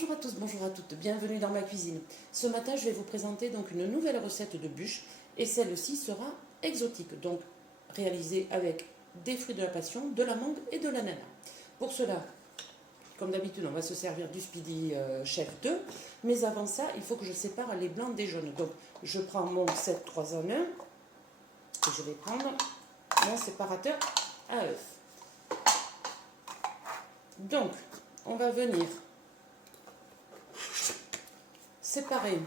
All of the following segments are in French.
Bonjour à tous, bonjour à toutes, bienvenue dans ma cuisine. Ce matin, je vais vous présenter donc une nouvelle recette de bûche et celle-ci sera exotique, donc réalisée avec des fruits de la passion, de la mangue et de l'ananas. Pour cela, comme d'habitude, on va se servir du Speedy Chef 2, mais avant ça, il faut que je sépare les blancs des jaunes. Donc, je prends mon set 3 en 1 et je vais prendre mon séparateur à œufs. Donc, on va venir séparer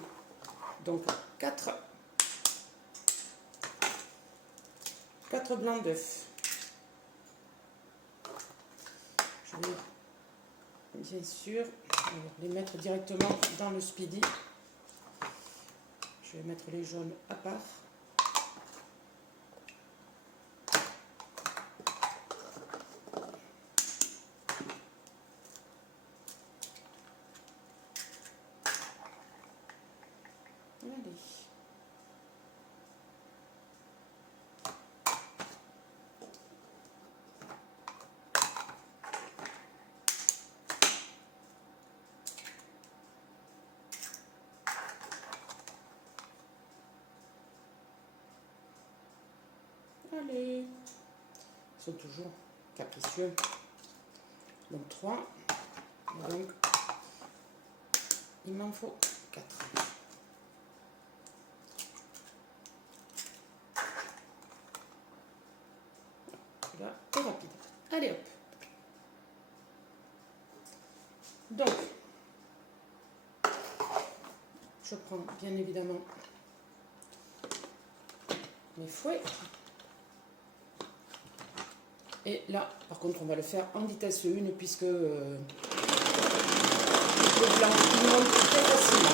donc 4 blancs d'œufs. Je vais bien sûr les mettre directement dans le Speedy. Je vais mettre les jaunes à part. Allez, ils sont toujours capricieux. Donc 3, donc il m'en faut 4. Là, c'est rapide. Allez hop. Donc, je prends bien évidemment mes fouets. Et là, par contre, on va le faire en vitesse 1 puisque le blanc il monte très facilement.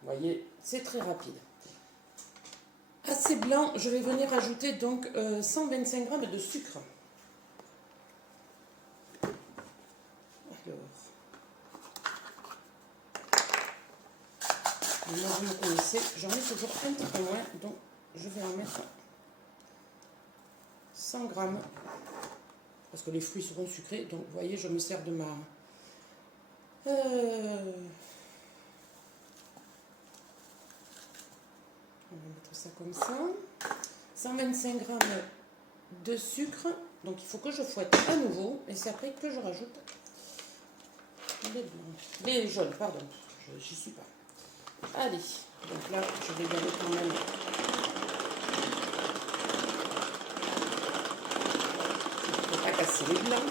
Vous voyez, c'est très rapide. À ces blancs, je vais venir ajouter donc 125 g de sucre. Alors, moi vous me connaissez, j'en ai toujours un petit peu moins, donc je vais en mettre 100 g parce que les fruits seront sucrés. Donc vous voyez, je me sers de ma... On va mettre ça comme ça. 125 g de sucre. Donc il faut que je fouette à nouveau. Et c'est après que je rajoute les jaunes, pardon. J'y suis pas. Allez. Donc là, je vais garder quand même. Je ne peux pas casser les blancs.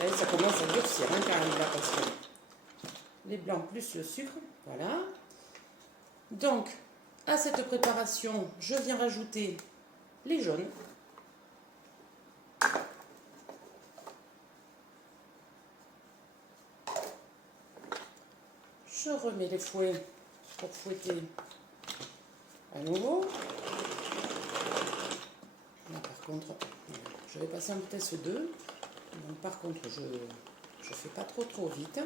Et ça commence à durcir hein, quand même là parce que les blancs plus le sucre, voilà. Donc, à cette préparation, je viens rajouter les jaunes. Je remets les fouets pour fouetter à nouveau. Là, par contre, je vais passer en vitesse 2. Donc, par contre, je ne fais pas trop vite.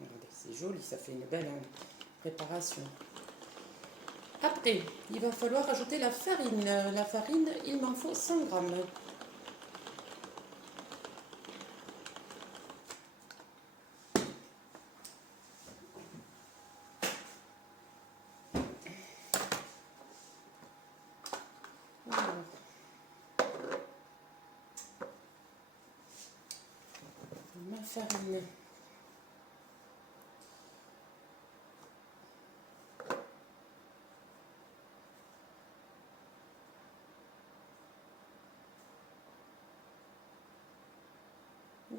Regardez, c'est joli, ça fait une belle préparation. Après, il va falloir ajouter la farine. La farine, il m'en faut 100 g. Ma farine.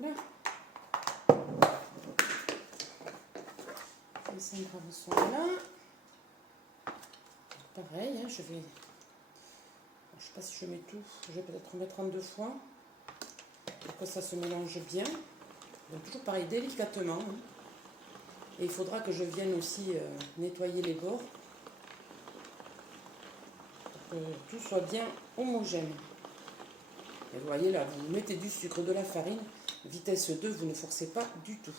Là. Les 5 g sont là. Pareil, hein, je vais... Je ne sais pas si je mets tout. Je vais peut-être en mettre en 2 fois pour que ça se mélange bien. Donc toujours pareil, délicatement. Hein. Et il faudra que je vienne aussi nettoyer les bords pour que tout soit bien homogène. Et vous voyez là, vous mettez du sucre, de la farine, vitesse 2, vous ne forcez pas du tout.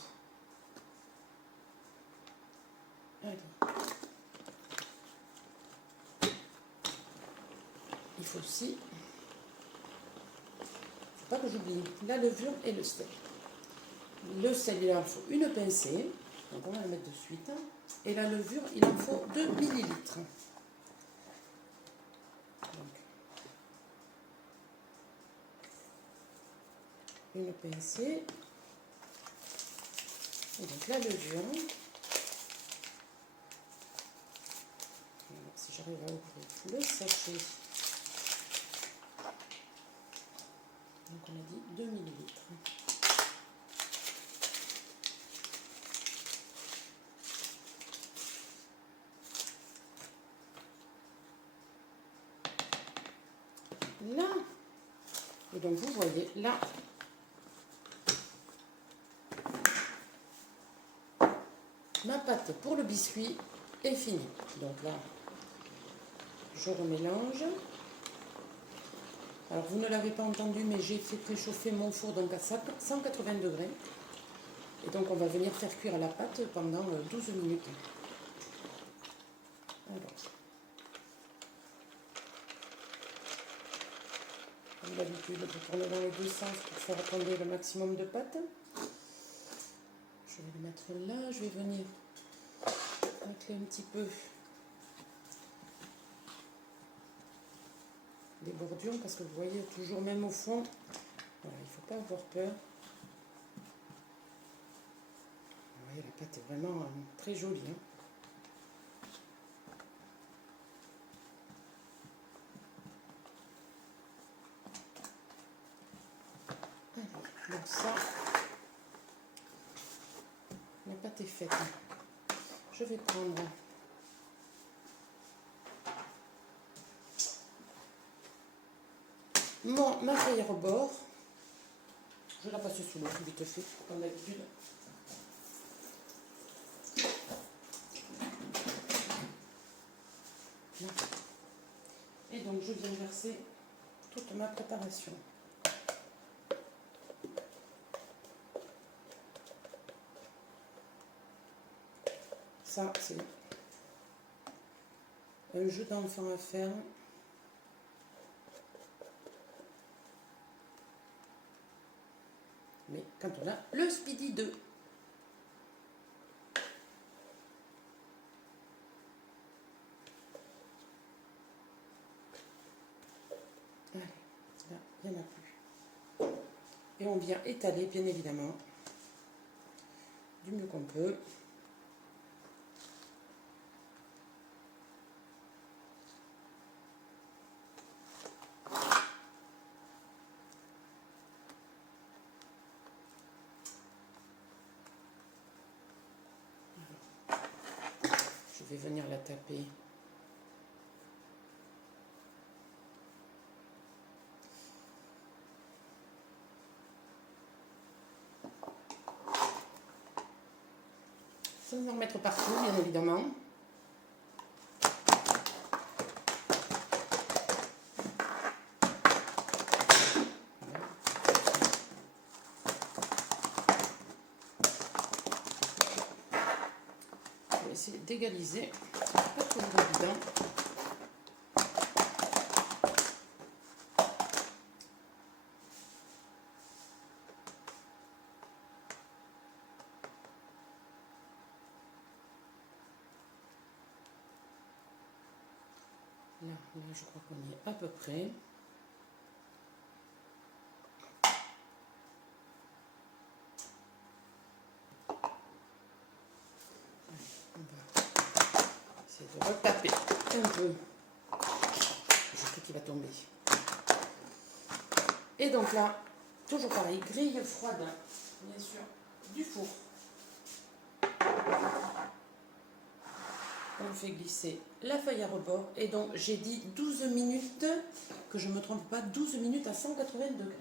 Allez. Il faut aussi, faut pas que j'oublie, la levure et le sel. Le sel, il en faut une pincée, donc on va la mettre de suite. Et la levure, il en faut 2 millilitres. Donc, une pincée. Et donc la levure. Si j'arrive à ouvrir le sachet. Donc on a dit 2 millilitres. Là, et donc vous voyez là, ma pâte pour le biscuit est finie. Donc là, je remélange. Alors vous ne l'avez pas entendu, mais j'ai fait préchauffer mon four donc à 180 degrés. Et donc on va venir faire cuire la pâte pendant 12 minutes. Alors, comme d'habitude, je tourne dans les deux sens pour faire tomber le maximum de pâte. Je vais le mettre là, je vais venir racler un petit peu les bordures parce que vous voyez toujours même au fond, voilà, il ne faut pas avoir peur. Vous voyez, la pâte est vraiment très jolie. Hein. Donc ça, la pâte est faite. Je vais prendre ma feuille à rebord. Je vais la passer sous l'eau, vite fait, comme d'habitude. Et donc je viens verser toute ma préparation. Ça, c'est un jeu d'enfant à faire. Mais quand on a le Speedy 2. Allez, là, il n'y en a plus. Et on vient étaler, bien évidemment, du mieux qu'on peut. Je vais venir la taper. Sans en remettre partout, bien évidemment. Je vais essayer d'égaliser. Pas trop évident. Là, je crois qu'on y est à peu près. On va essayer de retaper un peu. Je sais qu'il va tomber. Et donc là, toujours pareil, grille froide, bien sûr, du four. On fait glisser la feuille à rebord. Et donc, j'ai dit 12 minutes, que je ne me trompe pas, 12 minutes à 180 degrés.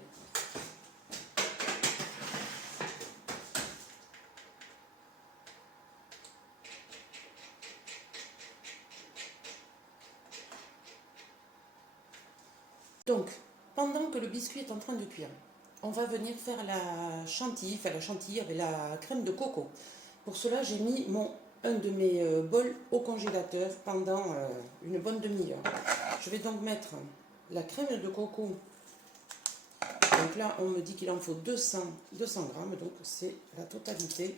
Donc, pendant que le biscuit est en train de cuire, on va venir faire la chantilly avec la crème de coco. Pour cela, j'ai mis un de mes bols au congélateur pendant une bonne demi-heure. Je vais donc mettre la crème de coco. Donc là, on me dit qu'il en faut 200 grammes, donc c'est la totalité.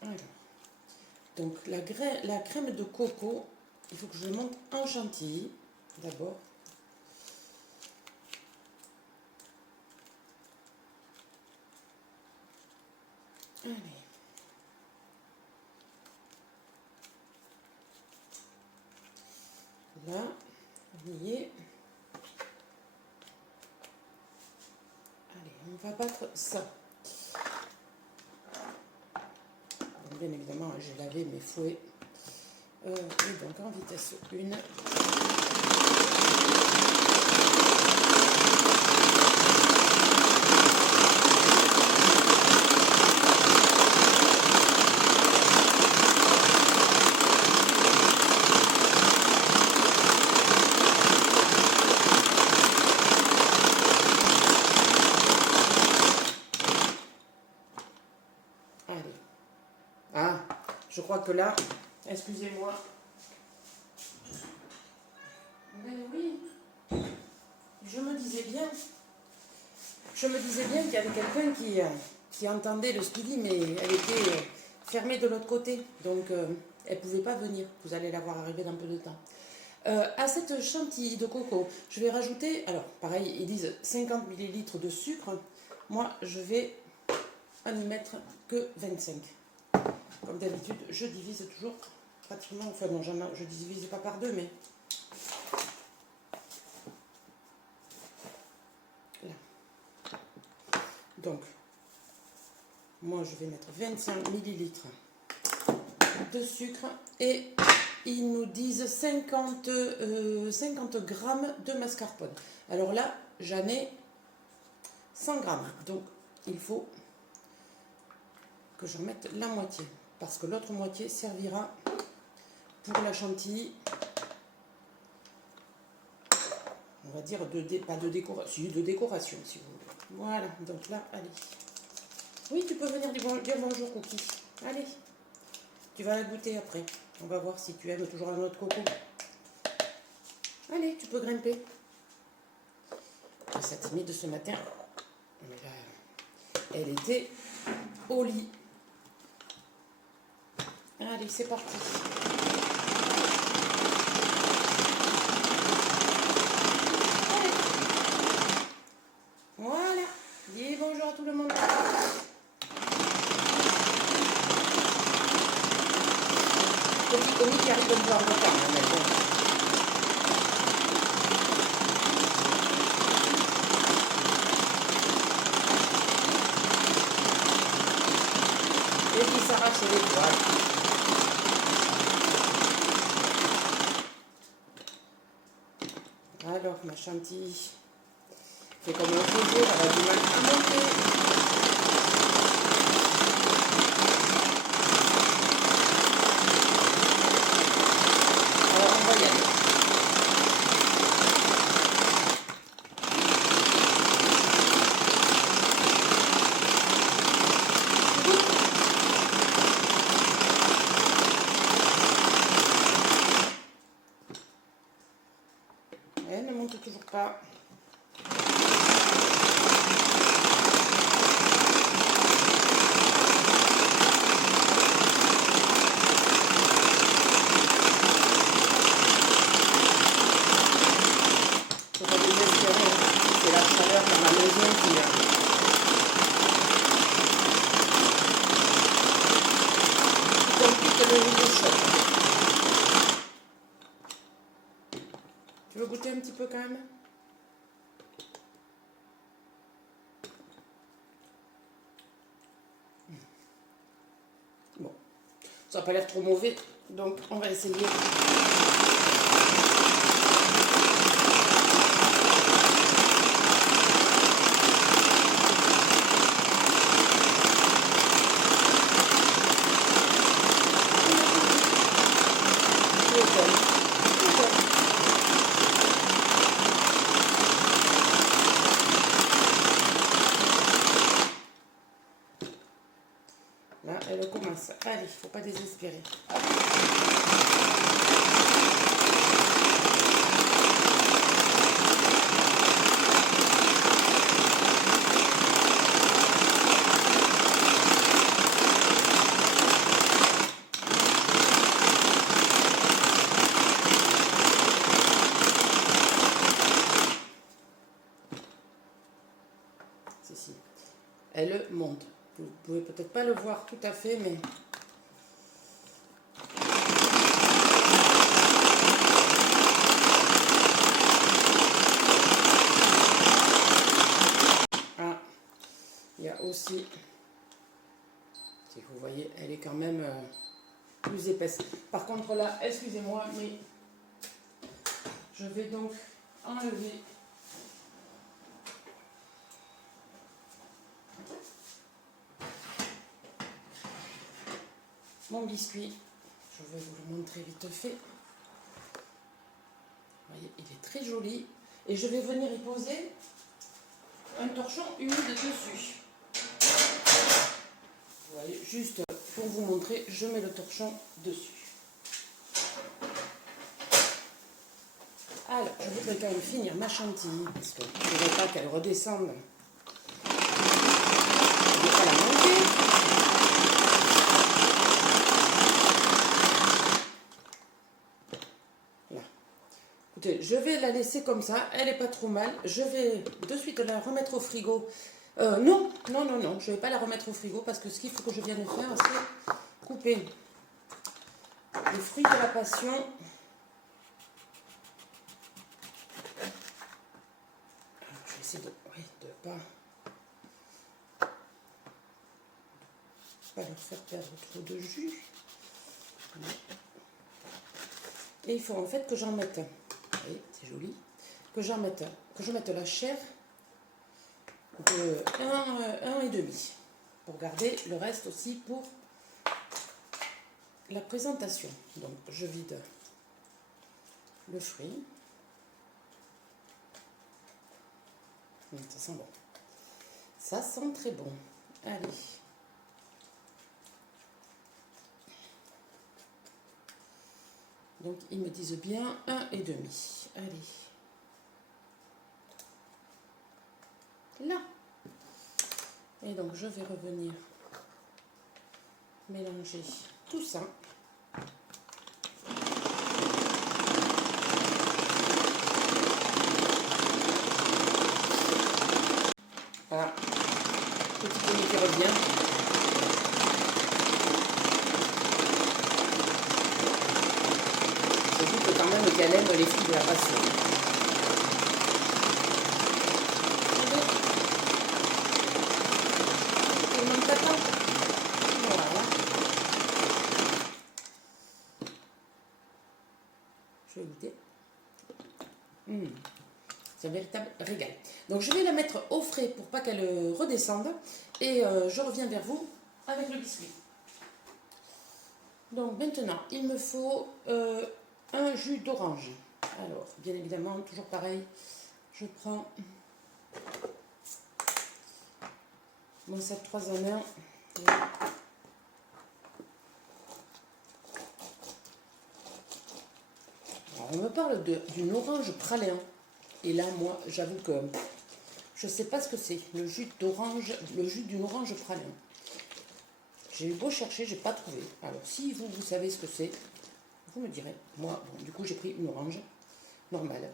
Alors, donc la crème de coco, il faut que je monte en chantilly d'abord. Allez. Là, on y est. Allez, on va battre ça. Donc, bien évidemment, j'ai lavé mes fouets. Et donc en vitesse 1. Je crois que là, excusez-moi. Mais oui, je me disais bien qu'il y avait quelqu'un qui entendait le speedy, mais elle était fermée de l'autre côté, donc elle ne pouvait pas venir. Vous allez la voir arriver dans peu de temps. À cette chantilly de coco, je vais rajouter, alors pareil, ils disent 50 ml de sucre. Moi, je vais en y mettre que 25. Comme d'habitude, je divise toujours pratiquement, enfin non, je ne divise pas par deux, mais là. Donc, moi je vais mettre 25 ml de sucre et ils nous disent 50 grammes de mascarpone. Alors là, j'en ai 100 grammes, donc il faut que je remette la moitié. Parce que l'autre moitié servira pour la chantilly, on va dire, pas de décoration, de décoration si vous voulez. Voilà, donc là, allez. Oui, tu peux venir dire bonjour, Cookie. Allez, tu vas la goûter après. On va voir si tu aimes toujours la noix de coco. Allez, tu peux grimper. Sa timide de ce matin, elle était au lit. Allez, c'est parti. Allez. Voilà. Dis bonjour à tout le monde. Petit comique qui arrive de me voir en retard. Et qui s'arrache les poils. Alors, ma chantilly fait comme un faux jour, elle a du mal à monter. Alors, on va y aller. Elle ne monte toujours pas. Faut pas désespérer, c'est la chaleur dans ma maison qui complique le choc. Tu veux goûter un petit peu quand même? Bon, ça n'a pas l'air trop mauvais, donc on va essayer. elle commence. Allez, il ne faut pas désespérer. Ceci, elle monte. Vous pouvez peut-être pas le voir tout à fait, mais ah, il y a aussi, si vous voyez, elle est quand même plus épaisse. Par contre là, excusez-moi, mais je vais donc enlever mon biscuit. Je vais vous le montrer vite fait. Vous voyez, il est très joli. Et je vais venir y poser un torchon humide dessus. Vous voyez, juste pour vous montrer, je mets le torchon dessus. Alors, je voudrais quand même finir ma chantilly, parce que je ne veux pas qu'elle redescende. Je ne vais pas la manquer. Là. Écoutez, je vais la laisser comme ça, elle n'est pas trop mal. Je vais de suite la remettre au frigo. Non, je ne vais pas la remettre au frigo, parce que ce qu'il faut que je vienne faire, c'est couper le fruit de la passion. De pas leur faire perdre trop de jus. Et il faut en fait que j'en mette, oui, c'est joli, que je mette la chair de 1,5 pour garder le reste aussi pour la présentation. Donc je vide le fruit. Ça sent bon. Ça sent très bon. Allez. Donc, ils me disent bien 1,5. Allez. Là. Et donc, je vais revenir mélanger tout ça. Voilà, petit peu qui revient. Je doute quand même qu'elle aime les fruits de la passion. Tout le monde t'attend. Voilà. Je vais goûter. C'est un véritable régal. Donc je vais la mettre au frais pour pas qu'elle redescende. Et je reviens vers vous avec le biscuit. Donc maintenant, il me faut un jus d'orange. Alors, bien évidemment, toujours pareil, je prends mon 7-3 en 1. Alors, on me parle d'une orange pralin. Et là, moi, j'avoue que je ne sais pas ce que c'est, le jus d'orange, le jus d'une orange pralin. J'ai eu beau chercher, je n'ai pas trouvé. Alors, si vous savez ce que c'est, vous me direz. Moi, bon, du coup, j'ai pris une orange normale.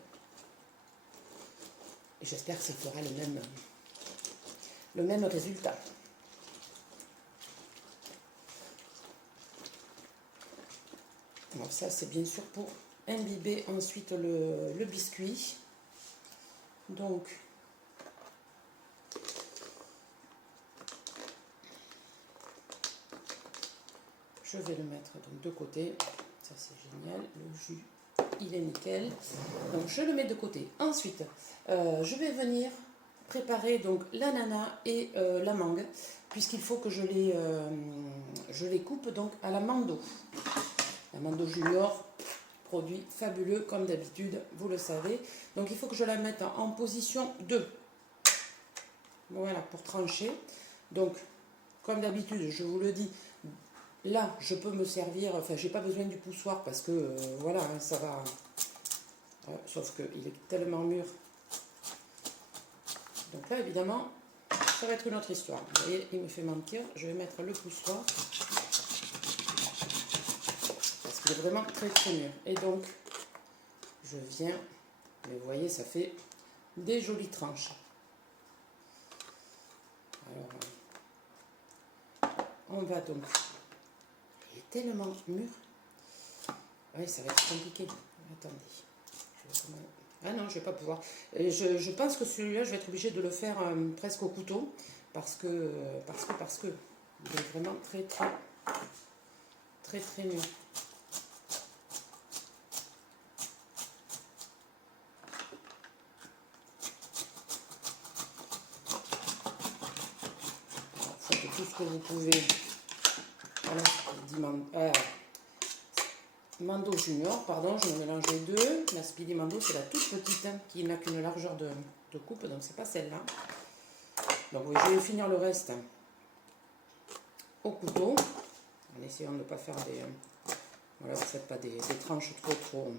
Et j'espère que ça fera le même résultat. Alors ça, c'est bien sûr pour imbiber ensuite le biscuit. Donc, je vais le mettre donc de côté. Ça, c'est génial. Le jus, il est nickel. Donc, je le mets de côté. Ensuite, je vais venir préparer donc l'ananas et la mangue, puisqu'il faut que je les coupe donc à la Mando. La Mando Junior, produit fabuleux comme d'habitude, vous le savez. Donc il faut que je la mette en position 2. Voilà, pour trancher. Donc comme d'habitude, je vous le dis, là, je peux me servir, enfin, j'ai pas besoin du poussoir parce que, voilà, hein, ça va. Sauf qu'il est tellement mûr. Donc là, évidemment, ça va être une autre histoire. Vous voyez, il me fait mentir. Je vais mettre le poussoir. Parce qu'il est vraiment très très mûr. Et donc, je viens, mais vous voyez, ça fait des jolies tranches. Alors, on va donc... Il est tellement mûr. Oui, ça va être compliqué. Attendez. Ah non, je vais pas pouvoir. Je pense que celui-là, je vais être obligée de le faire presque au couteau. Parce que il est vraiment très mûr. Faites tout ce que vous pouvez. Voilà, Mando Junior, pardon, je me mélange les deux. La Speedy Mando, c'est la toute petite, hein, qui n'a qu'une largeur de coupe, donc c'est pas celle-là. Donc oui, je vais finir le reste au couteau, en essayant de ne pas faire des... voilà, vous ne faites pas des tranches trop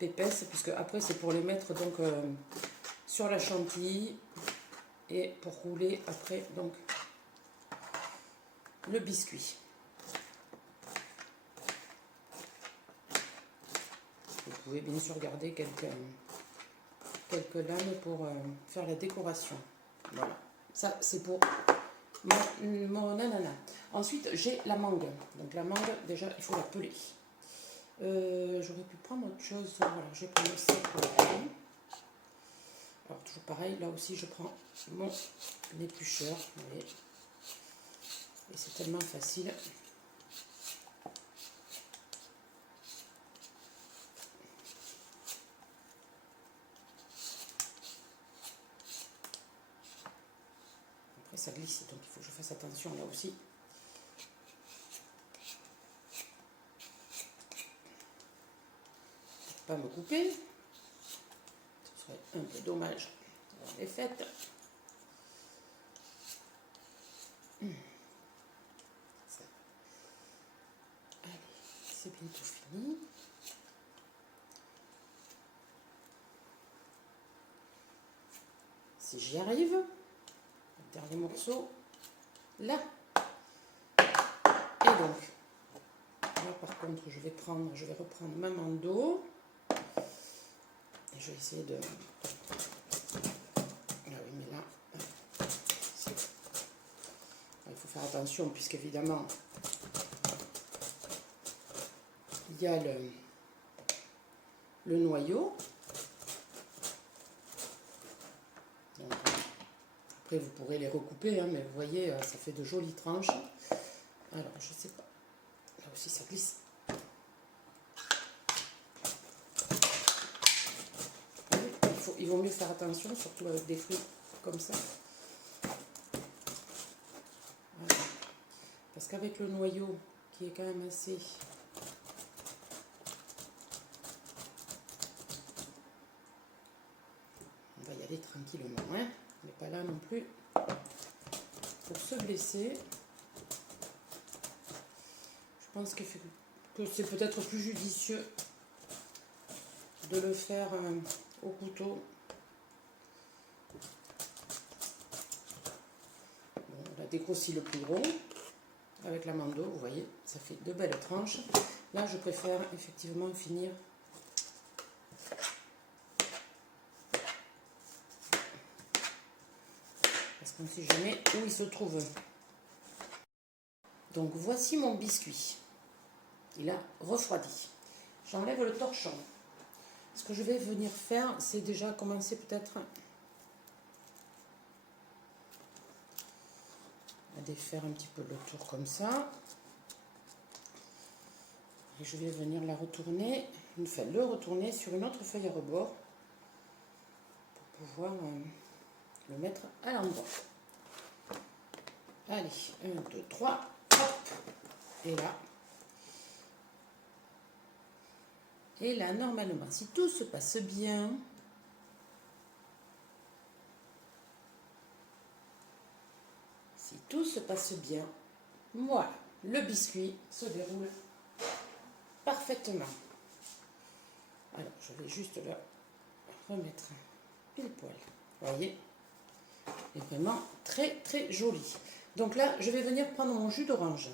épaisses, puisque après c'est pour les mettre donc sur la chantilly et pour rouler après donc le biscuit. Vous pouvez bien sûr garder quelques lames pour faire la décoration. Voilà, ça c'est pour mon ananas. Ensuite j'ai la mangue. Donc la mangue, déjà il faut la peler. J'aurais pu prendre autre chose. Voilà, je vais prendre ça pour le peler. Alors toujours pareil, là aussi je prends mon éplucheur. Vous voyez. Et c'est tellement facile. Après ça glisse, donc il faut que je fasse attention là aussi. Pas me couper. Ce serait un peu dommage. Elle est faite. Allez, c'est bientôt fini. Si j'y arrive, le dernier morceau, là. Et donc, là par contre, je vais reprendre ma mando. Et je vais essayer de... Ah oui, mais là, il faut faire attention, puisqu'évidemment, il y a le noyau. Donc, après, vous pourrez les recouper, hein, mais vous voyez, ça fait de jolies tranches. Alors, je sais pas. Là aussi, ça glisse. Il vaut mieux faire attention, surtout avec des fruits comme ça. Voilà. Parce qu'avec le noyau, qui est quand même assez... On va y aller tranquillement, hein. On n'est pas là non plus pour se blesser. Je pense que c'est peut-être plus judicieux de le faire au couteau. Bon, on a dégrossi le plus gros avec la mando, vous voyez, ça fait de belles tranches. Là, je préfère effectivement finir parce qu'on ne sait jamais où il se trouve. Donc voici mon biscuit. Il a refroidi. J'enlève le torchon. Ce que je vais venir faire, c'est déjà commencer peut-être à défaire un petit peu le tour comme ça. Et je vais venir la retourner, enfin le retourner sur une autre feuille à rebord pour pouvoir le mettre à l'endroit. Allez, 1, 2, 3, hop, et là. Et là, normalement, si tout se passe bien, Si tout se passe bien, voilà, le biscuit se déroule parfaitement. Alors, je vais juste le remettre pile poil. Vous voyez, il est vraiment très très joli. Donc là, je vais venir prendre mon jus d'orange.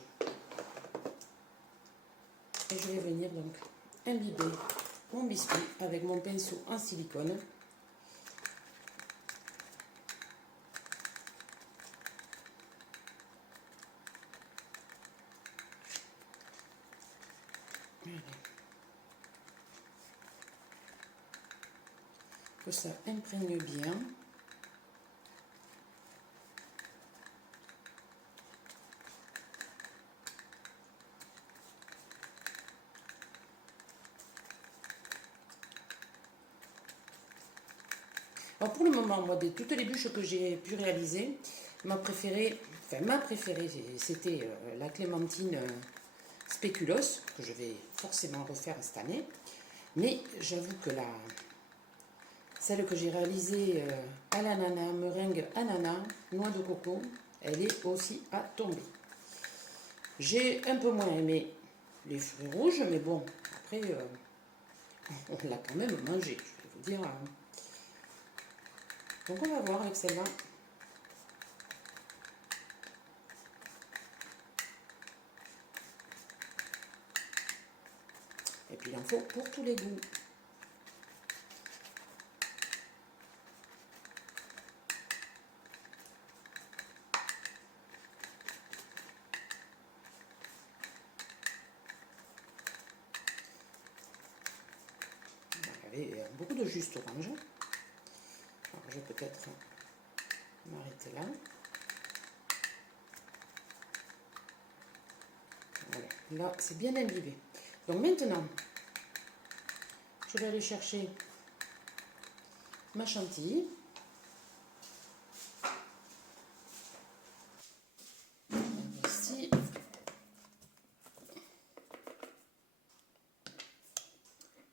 Et je vais venir donc imbiber mon biscuit avec mon pinceau en silicone. Que ça imprègne bien. Alors pour le moment, moi, de toutes les bûches que j'ai pu réaliser, ma préférée, c'était la clémentine spéculoos, que je vais forcément refaire cette année. Mais j'avoue que celle que j'ai réalisée à l'ananas, meringue ananas, noix de coco, elle est aussi à tomber. J'ai un peu moins aimé les fruits rouges, mais bon, après, on l'a quand même mangé, je vais vous dire. Donc on va voir avec celle-là. Et puis il en faut pour tous les goûts. Il y avait beaucoup de jus orange. Alors, je vais peut-être m'arrêter là. Voilà, là c'est bien imbibé. Donc maintenant, je vais aller chercher ma chantilly. Ici.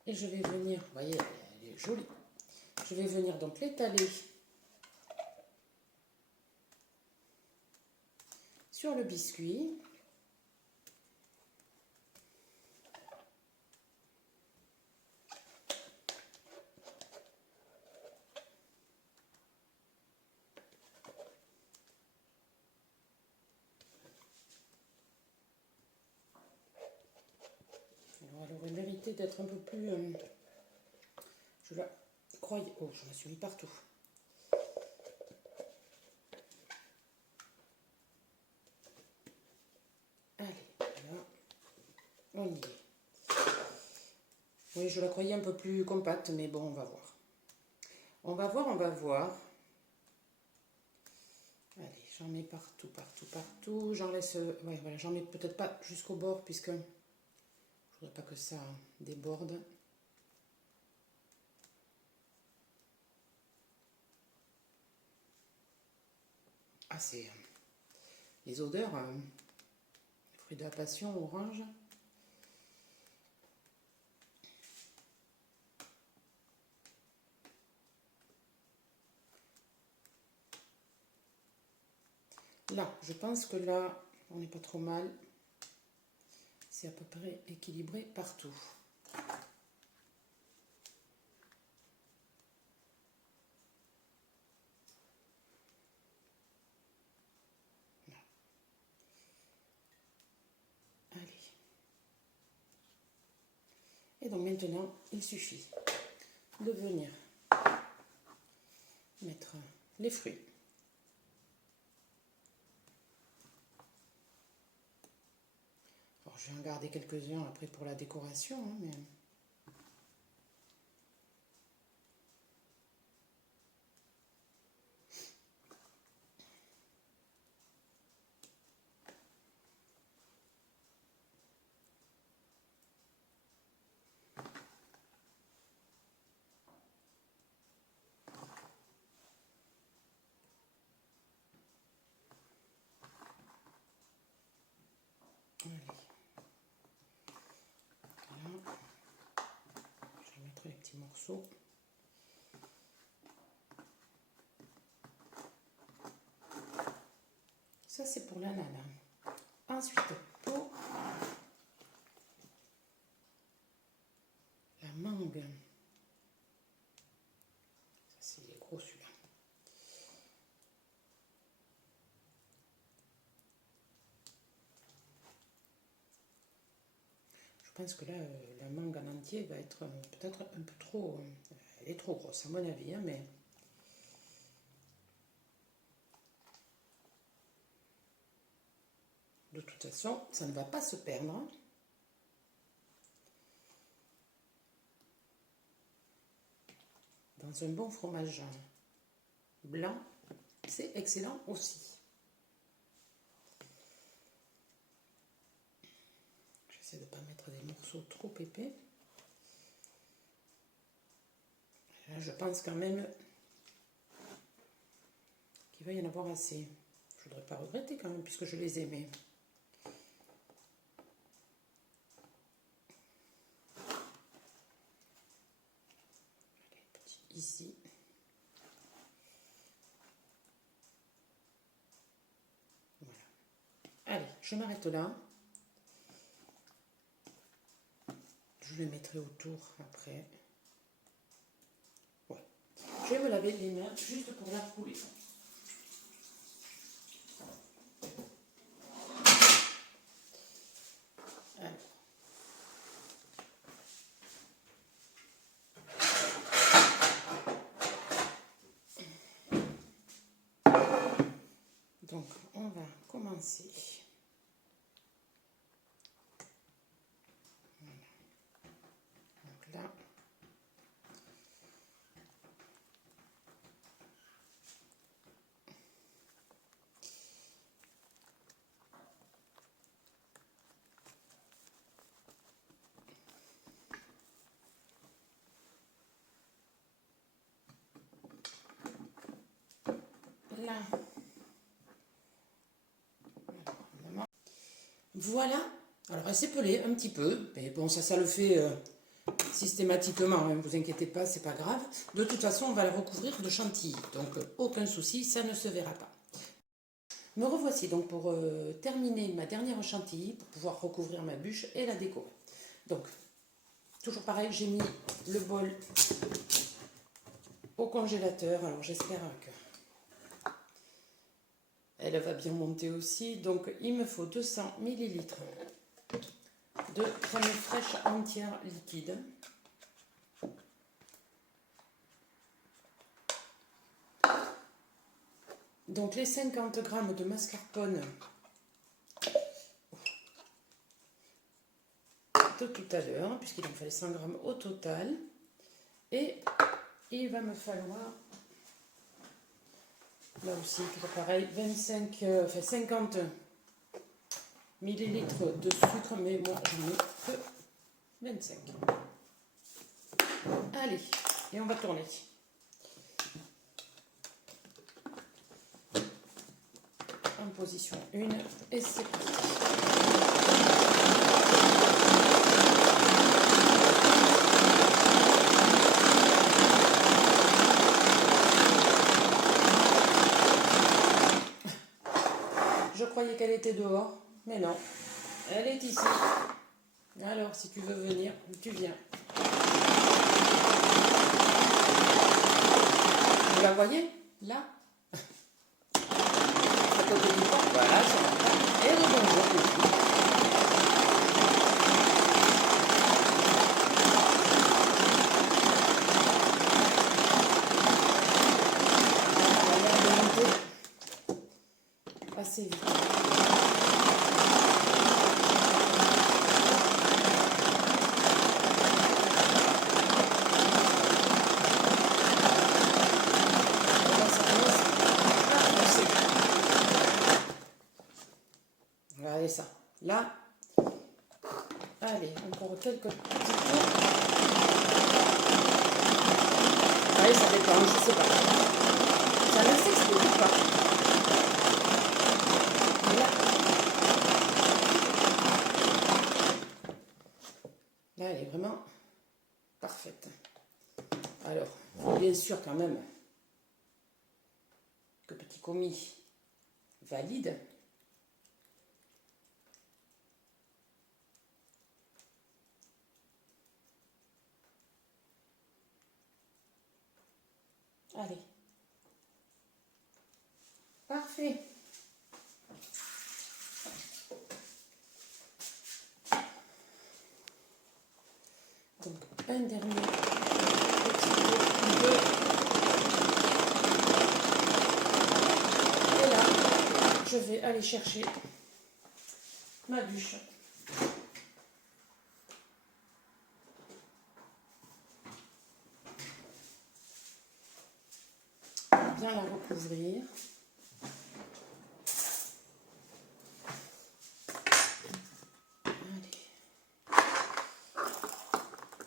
Et je vais venir, vous voyez, elle est jolie. Je vais venir donc l'étaler sur le biscuit. Alors, elle aurait mérité d'être un peu plus... je la croyais... Oh, je me suis mis partout. Allez, là, on y est. Oui, je la croyais un peu plus compacte, mais bon, on va voir. On va voir, on va voir. Allez, j'en mets partout, partout, partout. J'en laisse... ouais, voilà, j'en mets peut-être pas jusqu'au bord, puisque je voudrais pas que ça déborde. Ah, c'est... les odeurs... fruits de la passion, orange. Là, je pense que là, on n'est pas trop mal. C'est à peu près équilibré partout. Là. Allez. Et donc maintenant, il suffit de venir mettre les fruits. Alors, je vais en garder quelques-uns après pour la décoration, hein, mais... Allez. Là. Je vais mettre les petits morceaux. Ça, c'est pour l'ananas. Ensuite, pour la mangue. Ça, c'est gros celui-là. Je pense que là, la mangue en entier va être peut-être un peu trop... elle est trop grosse, à mon avis, hein, mais... De toute façon, ça ne va pas se perdre. Dans un bon fromage blanc, c'est excellent aussi. J'essaie de ne pas mettre des morceaux trop épais. Là, je pense quand même qu'il va y en avoir assez. Je ne voudrais pas regretter quand même, puisque je les aimais. Ici. Voilà. Allez, je m'arrête là. Je le mettrai autour après. Ouais. Je vais me laver les mains juste pour la couler. Donc, on va commencer. Voilà. Donc là, voilà. Alors, elle s'est pelée un petit peu, mais bon, ça le fait systématiquement, ne vous inquiétez pas, c'est pas grave. De toute façon, on va la recouvrir de chantilly, donc aucun souci, ça ne se verra pas. Me revoici donc pour terminer ma dernière chantilly, pour pouvoir recouvrir ma bûche et la décorer. Donc, toujours pareil, j'ai mis le bol au congélateur, alors j'espère que elle va bien monter aussi. Donc, il me faut 200 ml de crème fraîche entière liquide. Donc, les 50 g de mascarpone de tout à l'heure, puisqu'il en fallait 100 g au total. Et il va me falloir, là aussi, toujours pareil, 50 millilitres de sucre, mais moi j'en ai que 25. Allez, et on va tourner. En position 1, et c'est parti. Je croyais qu'elle était dehors, mais non, elle est ici. Alors, si tu veux venir, tu viens. Vous la voyez? Là? À côté du pont, voilà, c'est bon. Et rebonjour aussi. On va monter assez vite. Regardez ça. Là, allez, encore quelques petits tours. Allez, ça dépend, je sais pas. Ça ne s'explose pas. Là, elle est vraiment parfaite. Alors, bien sûr quand même que petit commis valide. Allez. Parfait. Donc, un dernier petit peu de... Et là, je vais aller chercher ma bûche. Bien la recouvrir.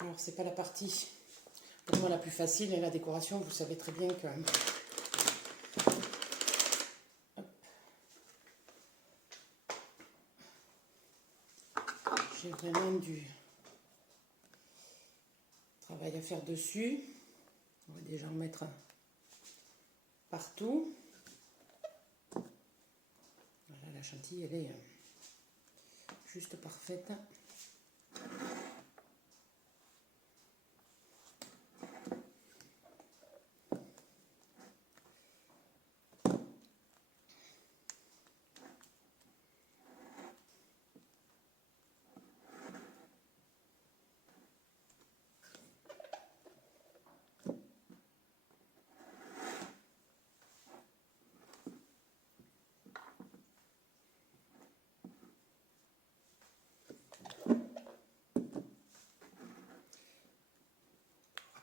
Alors, c'est pas la partie pour moi la plus facile, et la décoration, vous savez très bien que... J'ai vraiment du travail à faire dessus. On va déjà en mettre partout. Voilà, la chantilly, elle est juste parfaite.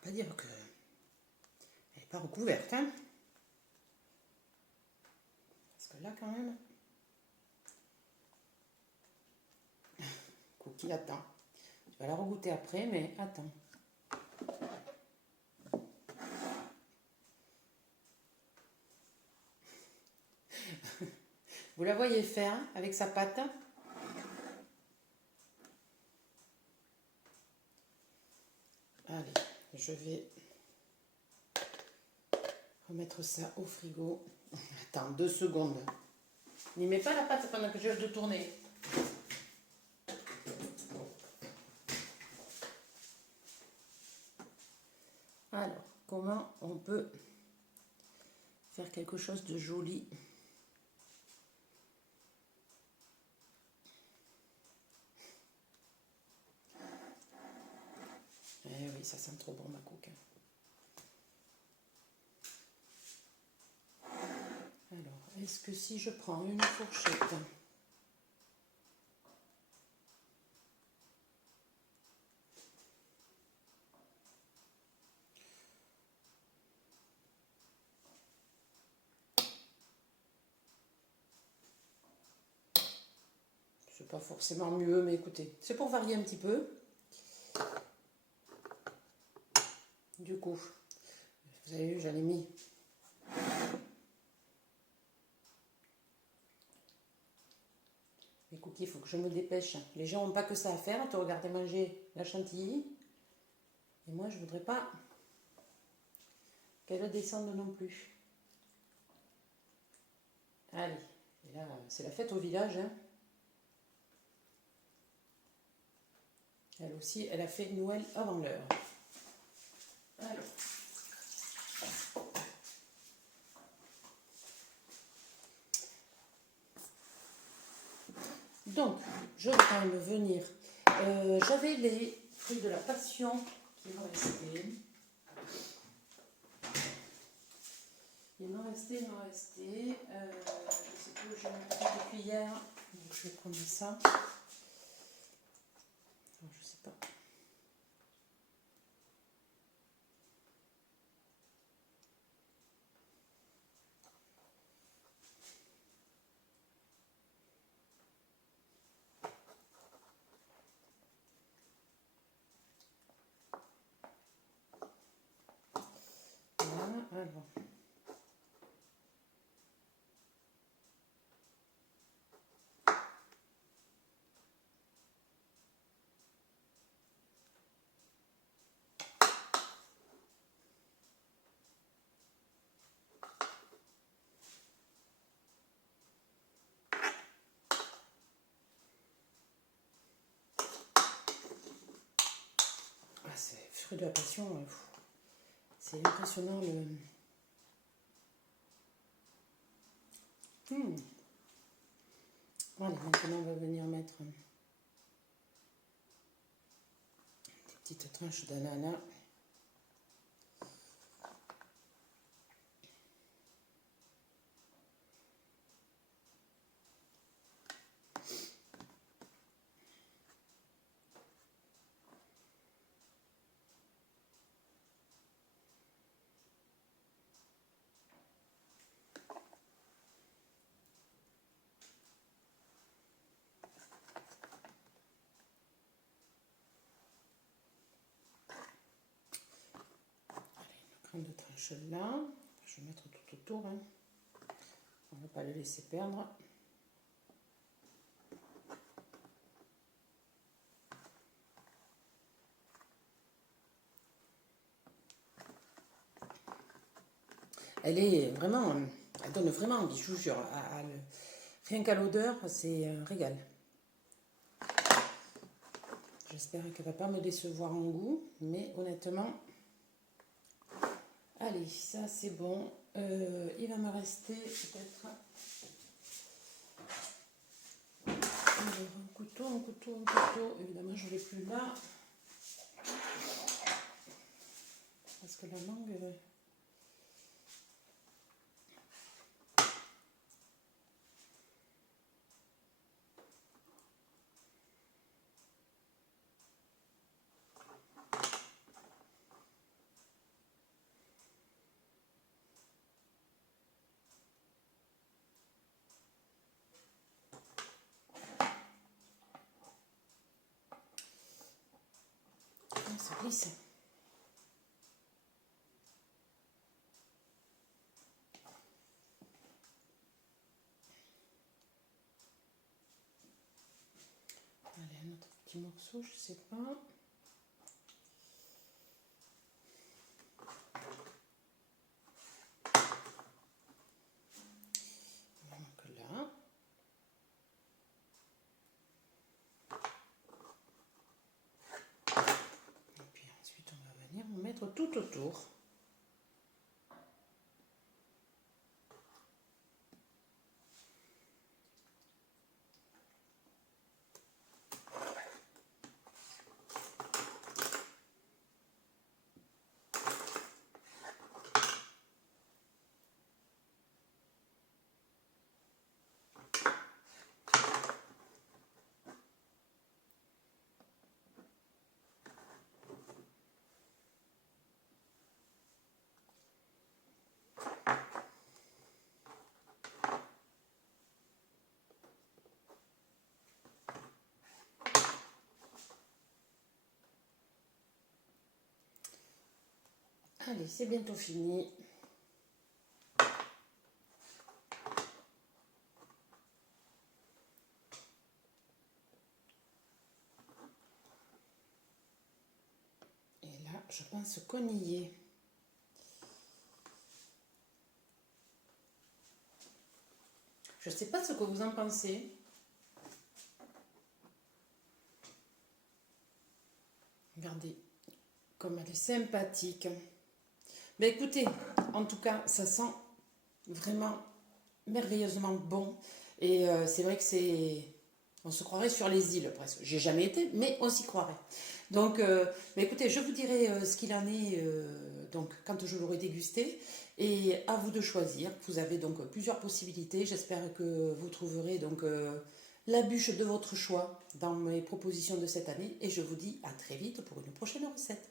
Pas dire que elle n'est pas recouverte, hein, parce que là quand même, Cookie, attends, tu vas la regoûter après, mais attends. Vous la voyez faire avec sa pâte? Allez, je vais remettre ça au frigo. Attends, 2 secondes. N'y mets pas la pâte pendant que je vais de tourner. Alors, comment on peut faire quelque chose de joli? Eh oui, ça sent trop bon ma coque. Alors, est-ce que si je prends une fourchette, c'est pas forcément mieux, mais écoutez, c'est pour varier un petit peu. Du coup, vous avez vu, j'en ai mis. Les cookies, il faut que je me dépêche. Les gens n'ont pas que ça à faire, te regarder manger la chantilly. Et moi, je voudrais pas qu'elle descende non plus. Allez, et là, c'est la fête au village, hein. Elle aussi, elle a fait Noël avant l'heure. Alors. Donc, je vais quand même venir. J'avais les fruits de la passion qui m'en restaient. Il m'en restait. Je sais plus où j'ai mis la cuillère. Donc, je vais prendre ça. Alors, je sais pas. Voilà, alors. Ah, c'est fruit de la passion. C'est impressionnant Allez, maintenant on va venir mettre des petites tranches d'ananas. De tranche là, je vais mettre tout autour, hein. On ne va pas le laisser perdre. Elle est vraiment, elle donne vraiment envie, je vous jure, rien qu'à l'odeur, c'est un régal. J'espère qu'elle ne va pas me décevoir en goût, mais honnêtement, allez, ça c'est bon. Il va me rester peut-être un couteau. Évidemment, je ne l'ai plus là. Parce que la langue... ça glisse. Allez, un autre petit morceau, je sais pas. Donc là. Et puis ensuite, on va venir en mettre tout autour. Allez, c'est bientôt fini. Et là, je pense qu'on y est. Je ne sais pas ce que vous en pensez. Regardez comme elle est sympathique. Ben écoutez, en tout cas, ça sent vraiment merveilleusement bon. Et c'est vrai que c'est... On se croirait sur les îles presque. J'ai jamais été, mais on s'y croirait. Donc, ben écoutez, je vous dirai ce qu'il en est donc, quand je l'aurai dégusté. Et à vous de choisir. Vous avez donc plusieurs possibilités. J'espère que vous trouverez donc la bûche de votre choix dans mes propositions de cette année. Et je vous dis à très vite pour une prochaine recette.